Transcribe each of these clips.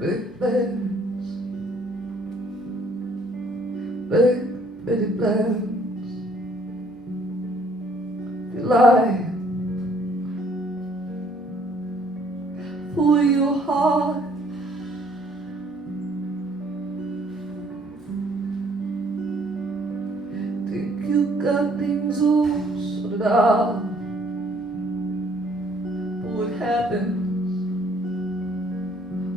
Big plans, big bitty plans. You lie for your heart. Think you got things all sorted out. But what happens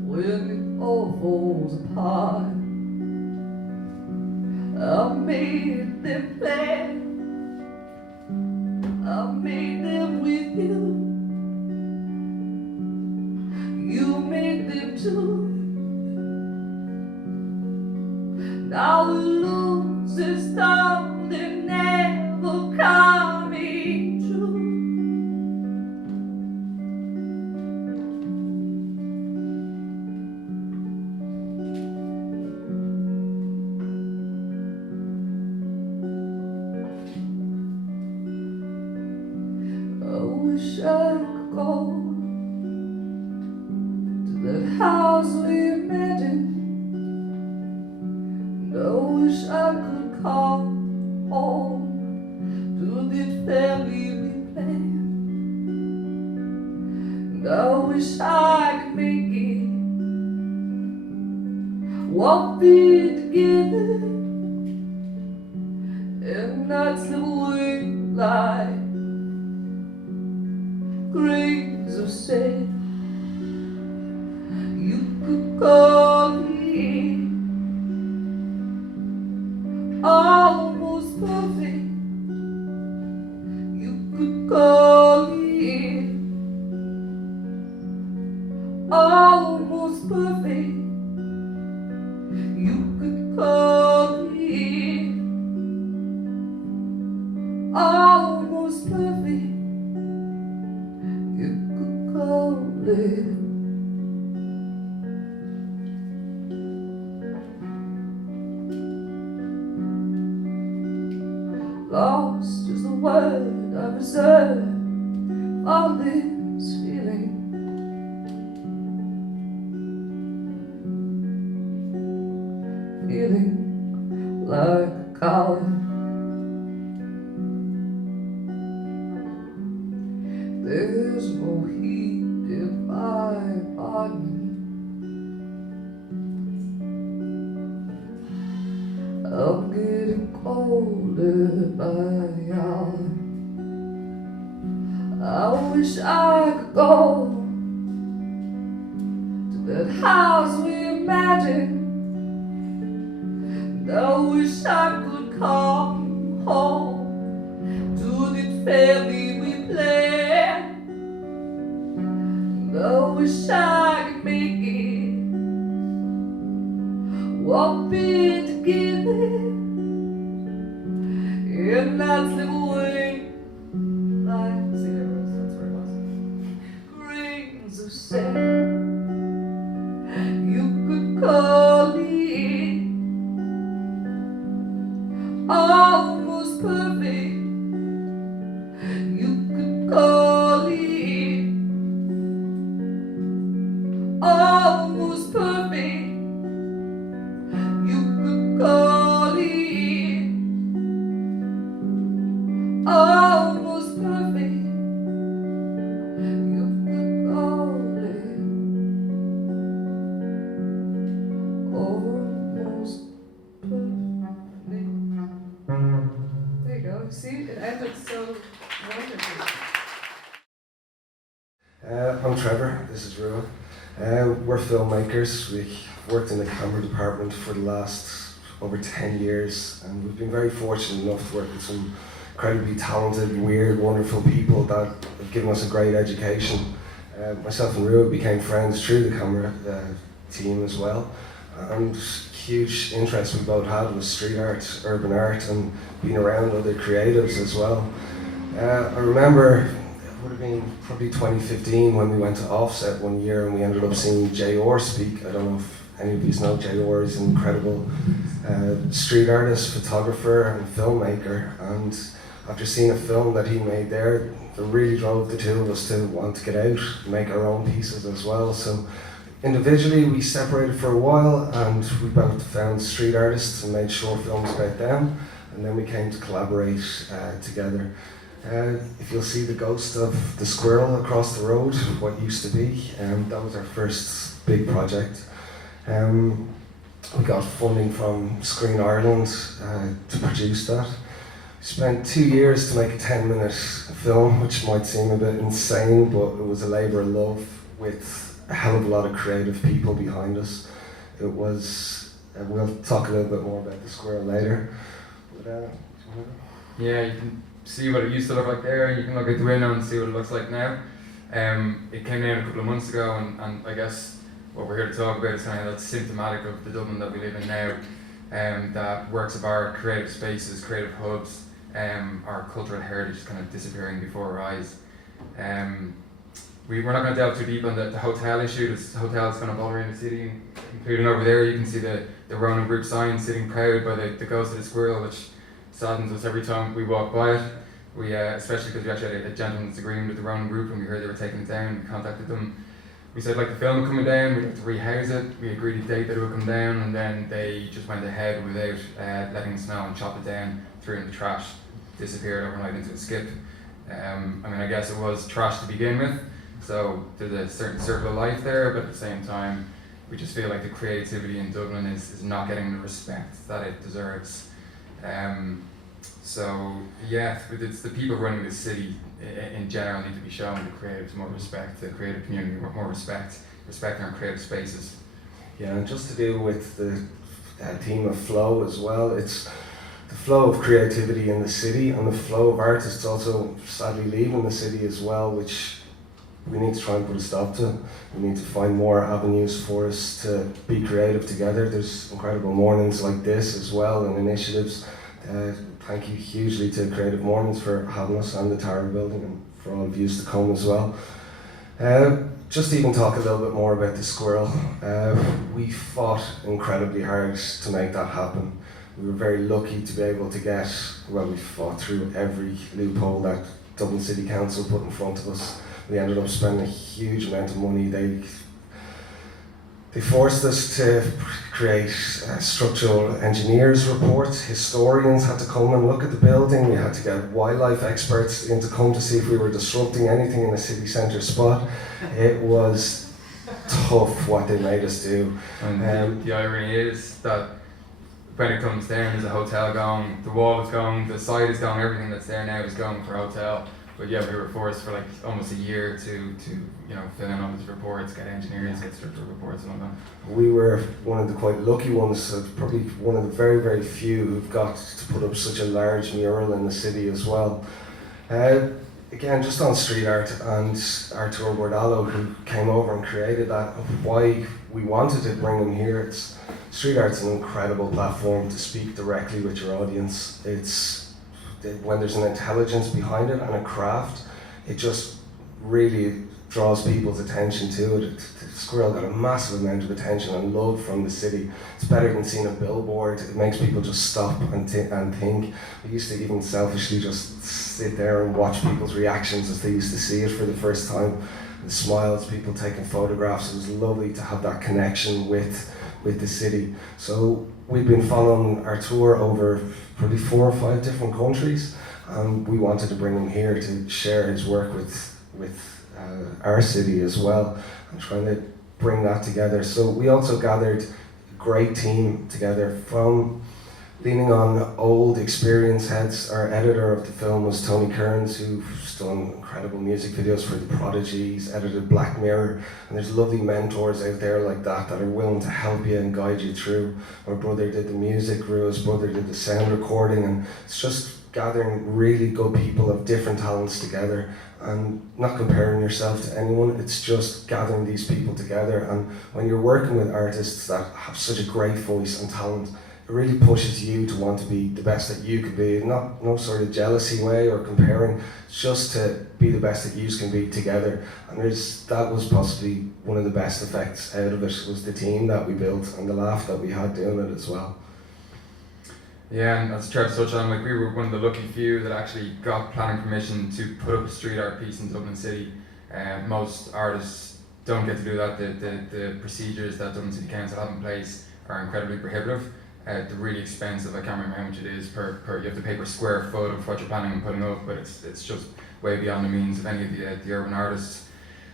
when it all falls apart? I made them plans, I made them with you. You made them too. Now we lose this time, they're never coming true. I wish I could go to that house we imagined. I wish I could come home to the family we planned. And I wish I could make it walk be together and not slip away like grains of sand. You could call me almost perfect. You could call me almost perfect. You could call me almost perfect. You could call it. Lost is the word I reserve all this feeling. Feeling like a coward. There's no heat in my apartment. I'm getting colder by the hour. I wish I could go to that house we imagined. And I wish I could come home to the family we planned. And I wish I could make it walk be together and not slip away like zeros. That's where it was. Grains of sand. You could call it almost perfect. You could call it almost perfect. You could call it almost perfect. You could call it almost perfect. There you go. See, it ended so wonderfully. I'm Trevor, this is Rua. We're filmmakers. We've worked in the camera department for the last over 10 years, and we've been very fortunate enough to work with some incredibly talented, weird, wonderful people that have given us a great education. Myself and Rua became friends through the camera team as well, and huge interest we both had was street art, urban art, and being around other creatives as well. I remember it would have been probably 2015 when we went to Offset one year and we ended up seeing J.R. speak. I don't know if any of you know J.R. is an incredible street artist, photographer and filmmaker, and after seeing a film that he made there, it really drove the two of us to want to get out and make our own pieces as well. So individually, we separated for a while, and we both found street artists and made short films about them, and then we came to collaborate together. If you'll see the ghost of the squirrel across the road, what used to be, that was our first big project. We got funding from Screen Ireland to produce that. We spent 2 years to make a 10-minute film, which might seem a bit insane, but it was a labour of love with a hell of a lot of creative people behind us. It was, we'll talk a little bit more about the squirrel later. But, yeah, you can see what it used to look like there, and you can look out the window and see what it looks like now. It came out a couple of months ago, and I guess what we're here to talk about is kind of that's symptomatic of the Dublin that we live in now. That works of art, creative spaces, creative hubs, our cultural heritage is kind of disappearing before our eyes. We're not going to delve too deep on the hotel issue. There's hotels kind of all around the city, including over there. You can see the Ronan Group sign sitting proud by the ghost of the squirrel, which saddens us every time we walk by it. We, especially because we actually had a gentleman's agreement with the Ronan Group, and we heard they were taking it down. We contacted them. We said, like, the film coming down, we'd like to rehouse it. We agreed a date that it would come down, and then they just went ahead without letting us know and chopped it down, threw it in the trash, disappeared overnight into a skip. I mean, I guess it was trash to begin with, so there's a certain circle of life there, but at the same time, we just feel like the creativity in Dublin is not getting the respect that it deserves. So yeah, it's the people running the city in general need to be shown the creatives more respect, the creative community more respect our creative spaces. Yeah, and just to do with the theme of flow as well, it's the flow of creativity in the city and the flow of artists also sadly leaving the city as well, which we need to try and put a stop to. We need to find more avenues for us to be creative together. There's incredible mornings like this as well and initiatives. Thank you hugely to CreativeMornings for having us and the Tower building, and for all of you to come as well. Just to even talk a little bit more about the squirrel, we fought incredibly hard to make that happen. We were very lucky to be able to get, well, we fought through every loophole that Dublin City Council put in front of us. We ended up spending a huge amount of money. They forced us to create structural engineers reports. Historians had to come and look at the building. We had to get wildlife experts in to come to see if we were disrupting anything in the city centre spot. It was tough what they made us do. And the irony is that when it comes down, there's a hotel going, the wall is going, the side is going, everything that's there now is going for a hotel. But yeah, we were forced for like almost a year to fill in all these reports, get engineers, get structural reports and all that. We were one of the quite lucky ones, probably one of the very, very few who've got to put up such a large mural in the city as well. Again, just on street art, and Arturo Bordallo, who came over and created that, why we wanted to bring him here. Street art's an incredible platform to speak directly with your audience. When there's an intelligence behind it and a craft, it just really draws people's attention to it. The squirrel got a massive amount of attention and love from the city. It's better than seeing a billboard. It makes people just stop and think. We used to even selfishly just sit there and watch people's reactions as they used to see it for the first time. The smiles, people taking photographs. It was lovely to have that connection with the city. So we've been following Artur over probably 4 or 5 different countries, and we wanted to bring him here to share his work with our city as well, and trying to bring that together. So we also gathered a great team together from leaning on old experience heads. Our editor of the film was Tony Kearns, who's done incredible music videos for The Prodigy. He's edited Black Mirror, and there's lovely mentors out there like that are willing to help you and guide you through. My brother did the music, Rua's brother did the sound recording, and it's just gathering really good people of different talents together and not comparing yourself to anyone. It's just gathering these people together, and when you're working with artists that have such a great voice and talent, it really pushes you to want to be the best that you could be. No sort of jealousy way or comparing, just to be the best that you can be together. And that was possibly one of the best effects out of it, was the team that we built and the laugh that we had doing it as well. Yeah, and as Trevor touched on, like, we were one of the lucky few that actually got planning permission to put up a street art piece in Dublin City. Most artists don't get to do that. The procedures that Dublin City Council have in place are incredibly prohibitive. They're really expensive. I can't remember how much it is per you have to pay per square foot of what you're planning on putting up, but it's just way beyond the means of any of the urban artists.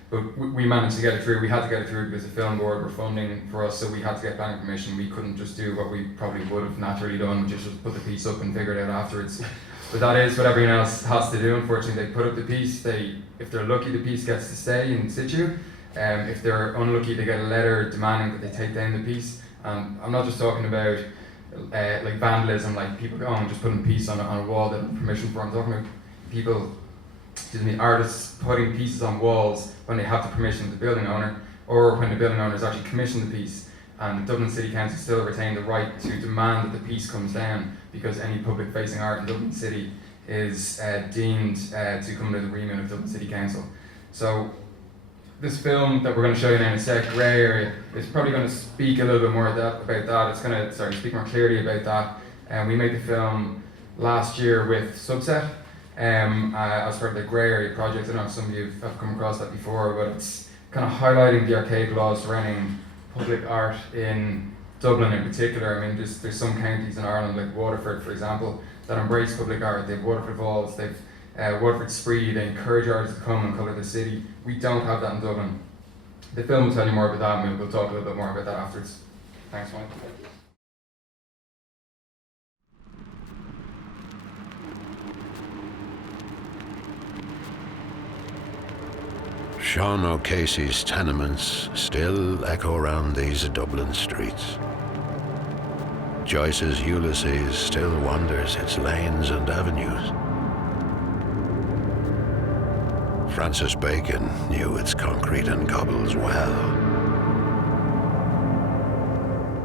But we managed to get it through. We had to get it through because the film board were funding for us, so we had to get planning permission. We couldn't just do what we probably would have naturally done, which is just put the piece up and figure it out afterwards. But that is what everyone else has to do. Unfortunately, they put up the piece. If they're lucky, the piece gets to stay in situ. If they're unlucky, they get a letter demanding that they take down the piece. And I'm not just talking about like vandalism, like people going and just putting a piece on a wall that have permission for. I'm talking about people, artists putting pieces on walls when they have the permission of the building owner, or when the building owner has actually commissioned the piece. And the Dublin City Council still retain the right to demand that the piece comes down, because any public facing art in Dublin City is deemed to come under the remit of Dublin City Council. So this film that we're going to show you now in a sec, Grey Area, is probably going to speak a little bit more about that. It's going to speak more clearly about that. And we made the film last year with Subset as part of the Grey Area project. I don't know if some of you have come across that before, but it's kind of highlighting the archaic laws surrounding public art in Dublin in particular. I mean, there's some counties in Ireland, like Waterford, for example, that embrace public art. They've Waterford Falls, they've Waterford Spree, they encourage artists to come and colour the city. We don't have that in Dublin. The film will tell you more about that, and we'll talk a little bit more about that afterwards. Thanks, Mike. Sean O'Casey's tenements still echo round these Dublin streets. Joyce's Ulysses still wanders its lanes and avenues. Francis Bacon knew its concrete and cobbles well.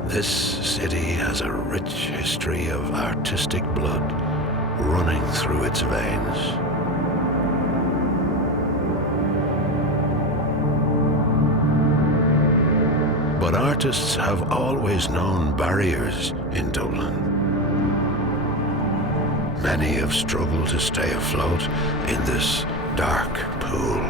This city has a rich history of artistic blood running through its veins. But artists have always known barriers in Dublin. Many have struggled to stay afloat in this dark pool.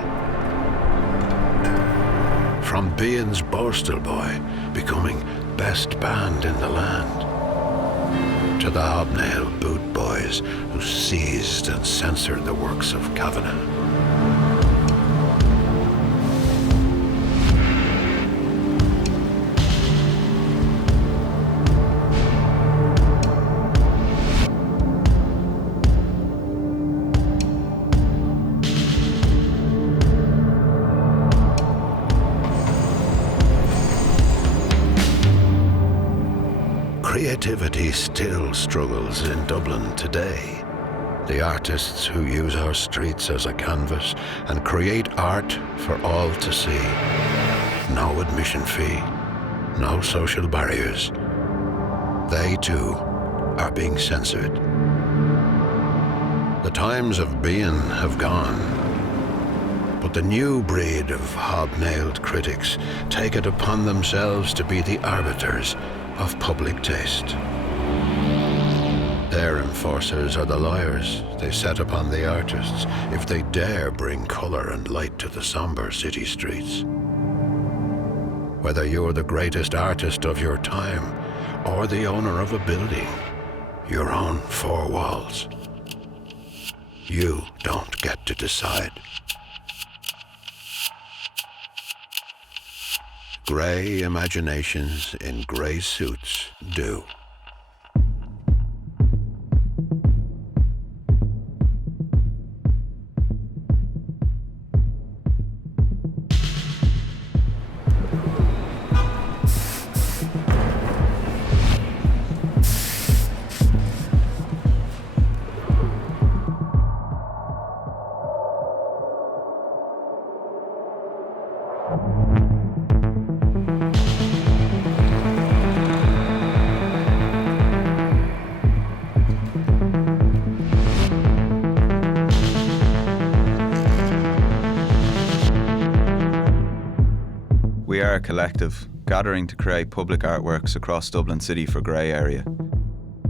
From Behan's Borstal Boy becoming best band in the land, to the hobnail boot boys who seized and censored the works of Kavanagh. Creativity still struggles in Dublin today. The artists who use our streets as a canvas and create art for all to see. No admission fee, no social barriers. They too are being censored. The times of being have gone, but the new breed of hobnailed critics take it upon themselves to be the arbiters of public taste. Their enforcers are the lawyers they set upon the artists if they dare bring colour and light to the sombre city streets. Whether you're the greatest artist of your time or the owner of a building, your own four walls, you don't get to decide. Grey imaginations in grey suits do. We are a collective, gathering to create public artworks across Dublin City for Grey Area.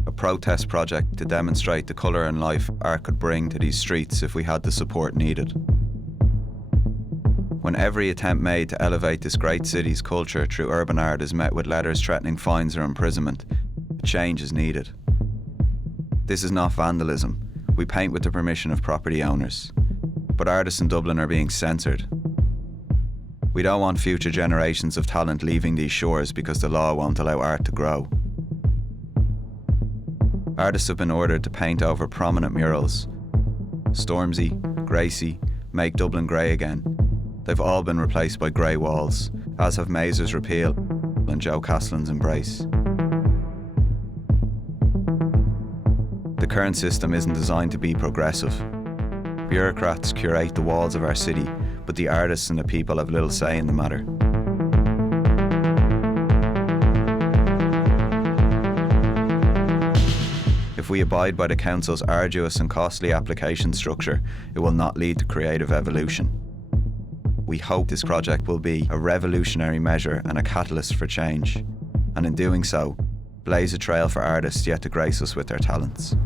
A protest project to demonstrate the colour and life art could bring to these streets if we had the support needed. When every attempt made to elevate this great city's culture through urban art is met with letters threatening fines or imprisonment, change is needed. This is not vandalism. We paint with the permission of property owners. But artists in Dublin are being censored. We don't want future generations of talent leaving these shores because the law won't allow art to grow. Artists have been ordered to paint over prominent murals. Stormzy, Gracie, Make Dublin Grey Again. They've all been replaced by grey walls, as have Mazer's Repeal and Joe Caslin's Embrace. The current system isn't designed to be progressive. Bureaucrats curate the walls of our city, but the artists and the people have little say in the matter. If we abide by the Council's arduous and costly application structure, it will not lead to creative evolution. We hope this project will be a revolutionary measure and a catalyst for change, and in doing so, blaze a trail for artists yet to grace us with their talents.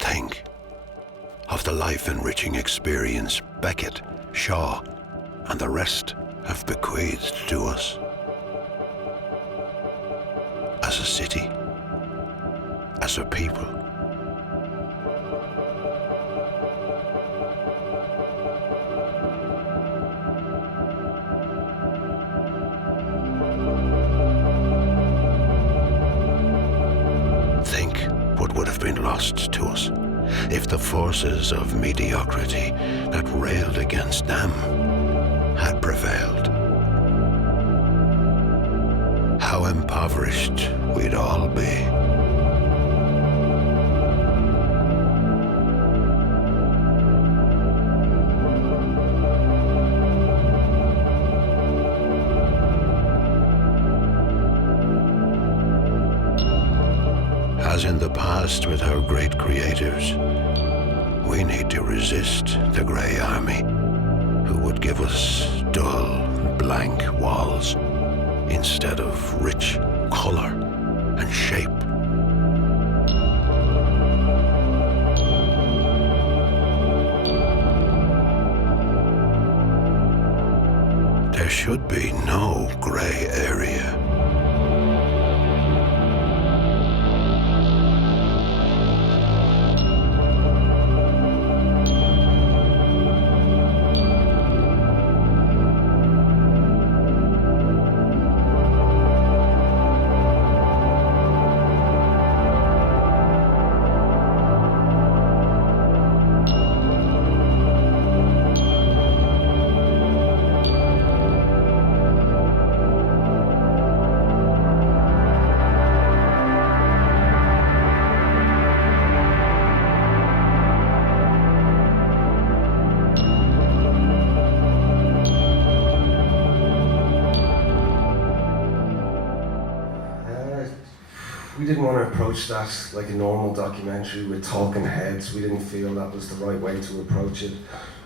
Think of the life-enriching experience Beckett, Shaw, and the rest have bequeathed to us. As a city, as a people. Think what would have been lost to us if the forces of mediocrity that railed against them had prevailed. How impoverished we'd all be. As in the past with our great creators, we need to resist the Grey Army, who would give us dull, blank walls instead of rich color and shape. There should be no gray area. We didn't want to approach that like a normal documentary with talking heads. We didn't feel that was the right way to approach it.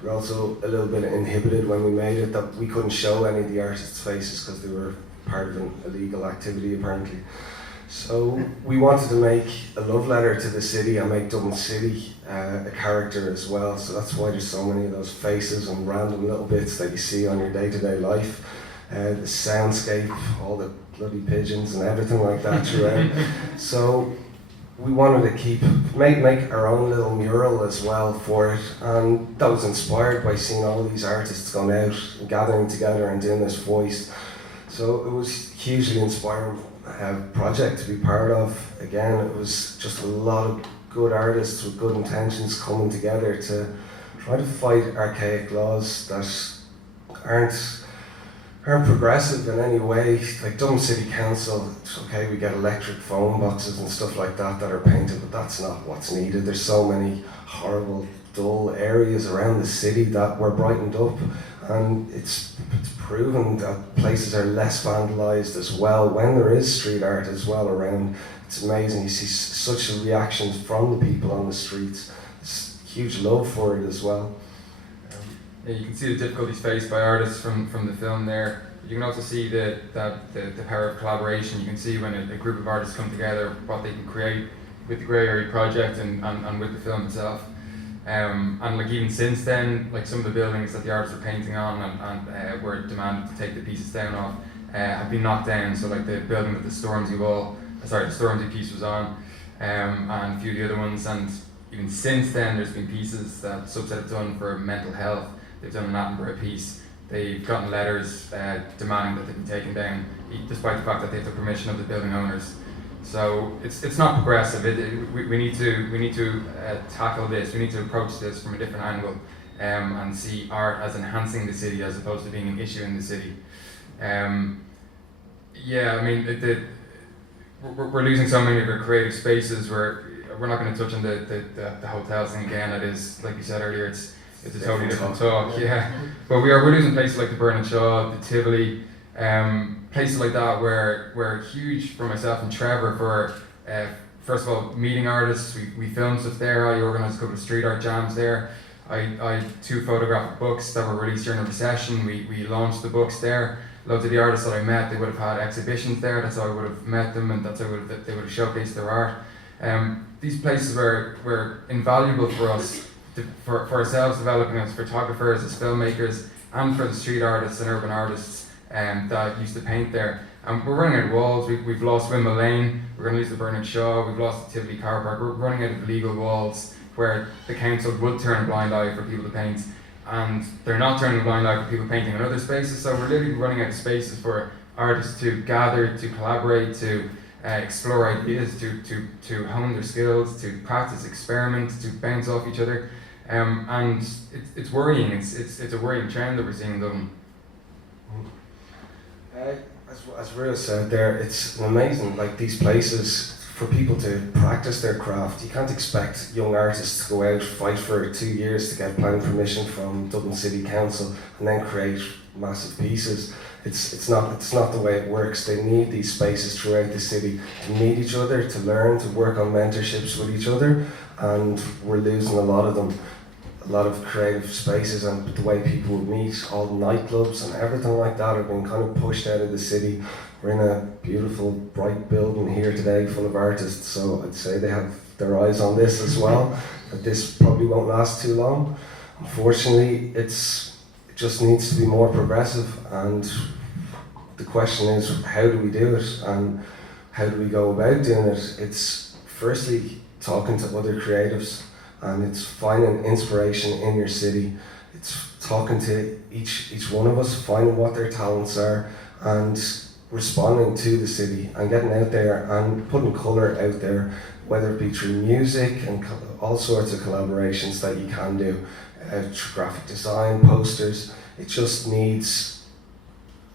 We were also a little bit inhibited when we made it that we couldn't show any of the artists' faces because they were part of an illegal activity apparently. So we wanted to make a love letter to the city and make Dublin City a character as well. So that's why there's so many of those faces and random little bits that you see on your day-to-day life. The soundscape, all the bloody pigeons and everything like that throughout. So we wanted to make our own little mural as well for it, and that was inspired by seeing all these artists going out and gathering together and doing this voice. So it was a hugely inspiring project to be part of. Again, it was just a lot of good artists with good intentions coming together to try to fight archaic laws that aren't progressive in any way. Like Dublin City Council, it's okay, we get electric phone boxes and stuff like that are painted, but that's not what's needed. There's so many horrible, dull areas around the city that were brightened up, and it's proven that places are less vandalised as well when there is street art as well around. It's amazing, you see such a reaction from the people on the streets. It's huge love for it as well. Yeah, you can see the difficulties faced by artists from the film there. You can also see the power of collaboration. You can see when a group of artists come together, what they can create with the Grey Area project and with the film itself. And like even since then, like some of the buildings that the artists were painting on and were demanded to take the pieces down of have been knocked down. So like the building that the Stormzy piece was on, and a few of the other ones. And even since then, there's been pieces that Subset have done for mental health. They've done an Attenborough piece. They've gotten letters demanding that they be taken down, despite the fact that they have the permission of the building owners. So it's not progressive. We need to tackle this. We need to approach this from a different angle and see art as enhancing the city as opposed to being an issue in the city. Yeah, I mean, we're losing so many of our creative spaces. We're not going to touch on the hotels thing again. It is, like you said earlier, it's a totally different talk. Yeah, but we're losing places like the Bernard Shaw, the Tivoli, places like that were huge for myself and Trevor for first of all meeting artists. We filmed stuff there. I organised a couple of street art jams there. I had 2 photographic books that were released during the recession. We launched the books there. Loads of the artists that I met, they would have had exhibitions there. That's how I would have met them, and that's how they would have showcased their art. These places were invaluable for us, for ourselves developing as photographers, as filmmakers, and for the street artists and urban artists that used to paint there. We're running out of walls. We've lost Wimble Lane. We're going to lose the Bernard Shaw. We've lost the Tivoli car park. We're running out of legal walls where the council would turn a blind eye for people to paint, and they're not turning a blind eye for people painting in other spaces. So we're literally running out of spaces for artists to gather, to collaborate, to explore ideas, to hone their skills, to practice, experiment, to bounce off each other. And it's worrying. It's a worrying trend that we're seeing in Dublin. As Rua said there, it's amazing, like these places for people to practice their craft. You can't expect young artists to go out, fight for 2 years to get planning permission from Dublin City Council and then create massive pieces. It's not the way it works. They need these spaces throughout the city to meet each other, to learn, to work on mentorships with each other, and we're losing a lot of them. A lot of creative spaces and the way people would meet, all the nightclubs and everything like that have been kind of pushed out of the city. We're in a beautiful, bright building here today full of artists, so I'd say they have their eyes on this as well, that this probably won't last too long. Unfortunately, it just needs to be more progressive, and the question is, how do we do it and how do we go about doing it? It's firstly talking to other creatives, and it's finding inspiration in your city. It's talking to each one of us, finding what their talents are, and responding to the city and getting out there and putting colour out there, whether it be through music and all sorts of collaborations that you can do, graphic design, posters. It just needs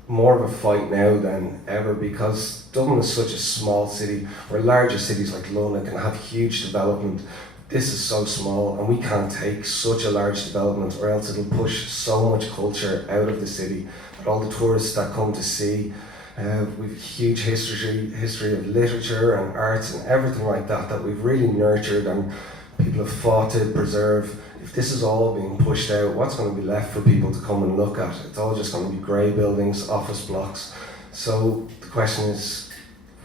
more of a fight now than ever, because Dublin is such a small city, where larger cities like London can have huge development. This is so small, and we can't take such a large development, or else it'll push so much culture out of the city. But all the tourists that come to see, we've a huge history of literature and arts and everything like that we've really nurtured and people have fought to preserve. If this is all being pushed out, what's going to be left for people to come and look at? It's all just going to be grey buildings, office blocks. So the question is,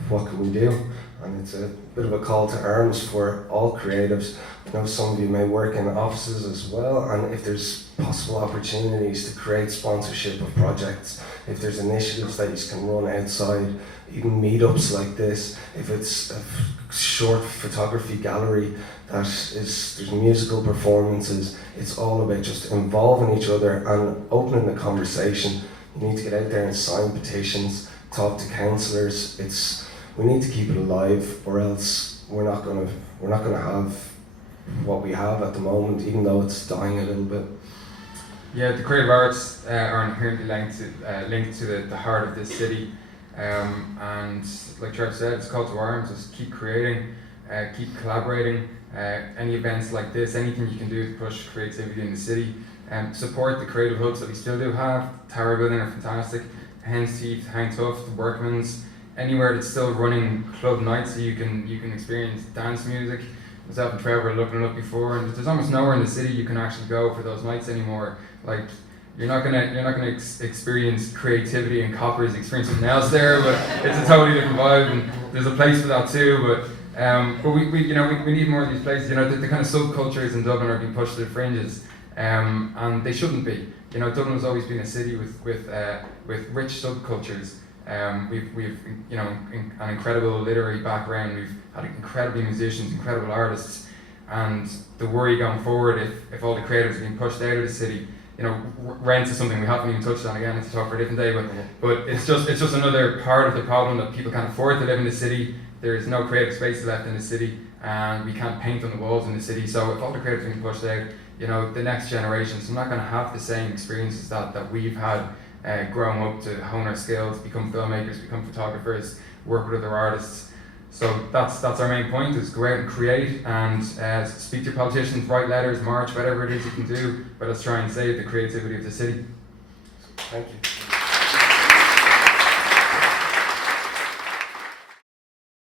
what can we do? And it's a bit of a call to arms for all creatives. I know some of you may work in offices as well, and if there's possible opportunities to create sponsorship of projects, if there's initiatives that you can run outside, even meetups like this, if it's a short photography gallery there's musical performances, it's all about just involving each other and opening the conversation. You need to get out there and sign petitions, talk to councillors. We need to keep it alive, or else we're not gonna have what we have at the moment, even though it's dying a little bit. Yeah, the creative arts are inherently linked to the heart of this city, and like Trevor said, it's call to arms. Just keep creating, keep collaborating. Any events like this, anything you can do to push creativity in the city, support the creative hubs that we still do have. Tower Building are fantastic. Hen's Teeth, Hang Tough, the Workman's, anywhere that's still running club nights so you can experience dance music. Myself and Trevor were looking it up before, and there's almost nowhere in the city you can actually go for those nights anymore. Like, you're not gonna experience creativity and Coppers, experience something else there, but it's a totally different vibe, and there's a place for that too. But we need more of these places. The kind of subcultures in Dublin are being pushed to the fringes, and they shouldn't be. Dublin has always been a city with rich subcultures. We've an incredible literary background. We've had incredible musicians, incredible artists, and the worry going forward, if all the creatives are being pushed out of the city, rent is something we haven't even touched on. Again, it's a talk for a different day, but it's just another part of the problem that people can't afford to live in the city. There's no creative space left in the city, and we can't paint on the walls in the city. So if all the creatives are being pushed out, the next generations are not going to have the same experiences that we've had growing up to hone our skills, become filmmakers, become photographers, work with other artists. So that's our main point, is go out and create and speak to politicians, write letters, march, whatever it is you can do, but let's try and save the creativity of the city. Thank you.